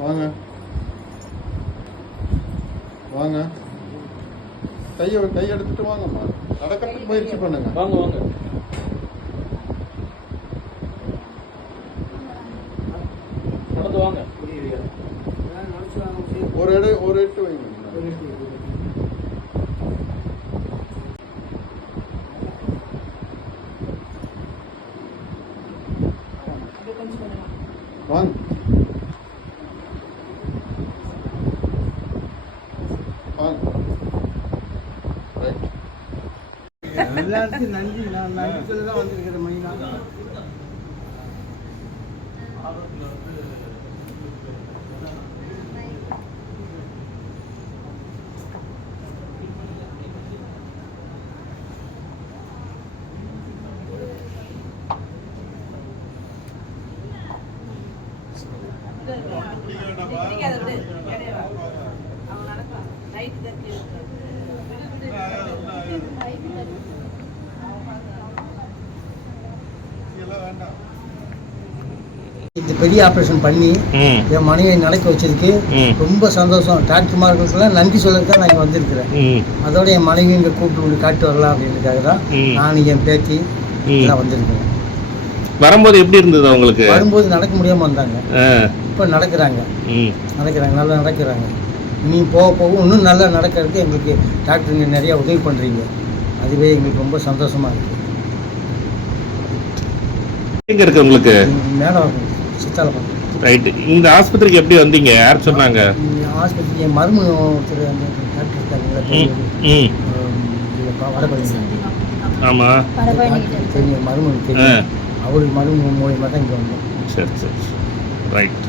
வாங்க. வாங்க. கையை கை எடுத்துட்டு வாங்கம்மா. நடக்கிறதுக்கு முயற்சி பண்ணுங்க. வாங்க வாங்க. நடந்து வாங்க. ஒரு எடு ஒரு எட்டு வைங்க. வாங்க ரைட் எல்லாருக்கும் நன்றி. நான் நன்றி சொல்ல தான் வந்திருக்கிறேன் மெயினா நிக்காத விடு இந்த பெரிய ஆப்ரேஷன் பண்ணி என் மனைவியை நடக்க வச்சதுக்கு. ரொம்ப சந்தோஷம். டாக்டர்மார்களுக்கெல்லாம் நன்றி சொல்லறதுக்கு தான் நான் இங்கே வந்திருக்கிறேன். அதோட என் மனைவி இங்கே கூப்பிட்டு வந்து காட்டு வரலாம் அப்படின்றதுக்காக தான். நான் என் பேத்தி. எல்லாம் வந்திருக்கிறேன். வரும்போது எப்படி இருந்தது அவங்களுக்கு? வரும்போது நடக்க முடியாமல் வந்தாங்க. இப்போ நடக்கிறாங்க. நடக்கிறாங்க. நல்லா நடக்கிறாங்க. இனி போக போக இன்னும் நல்லா நடக்கிறதுக்கு எங்களுக்கு டாக்டருங்க நிறையா உதவி பண்ணுறீங்க அதுவே எங்களுக்கு ரொம்ப சந்தோஷமாக இருக்குது எங்க இருக்கு உங்களுக்கு? மேலே சித்தாலப்பம் ரைட் இந்த ஆஸ்பத்திரிக்கு எப்படி வந்தீங்க? யார் சொன்னாங்க? ஆஸ்பத்திரி என் மருமகன் ஒருத்தர் அந்த டாக்டர் இருக்காருங்களா ம் ம். வடபழனி ஆமா. டாக்டர் தெரியும் மருமகன் ஆ தெரியும். அவருக்கு மருமகன் மூலியமாக தான் இங்கே வந்தோம். சரி சரி ரைட்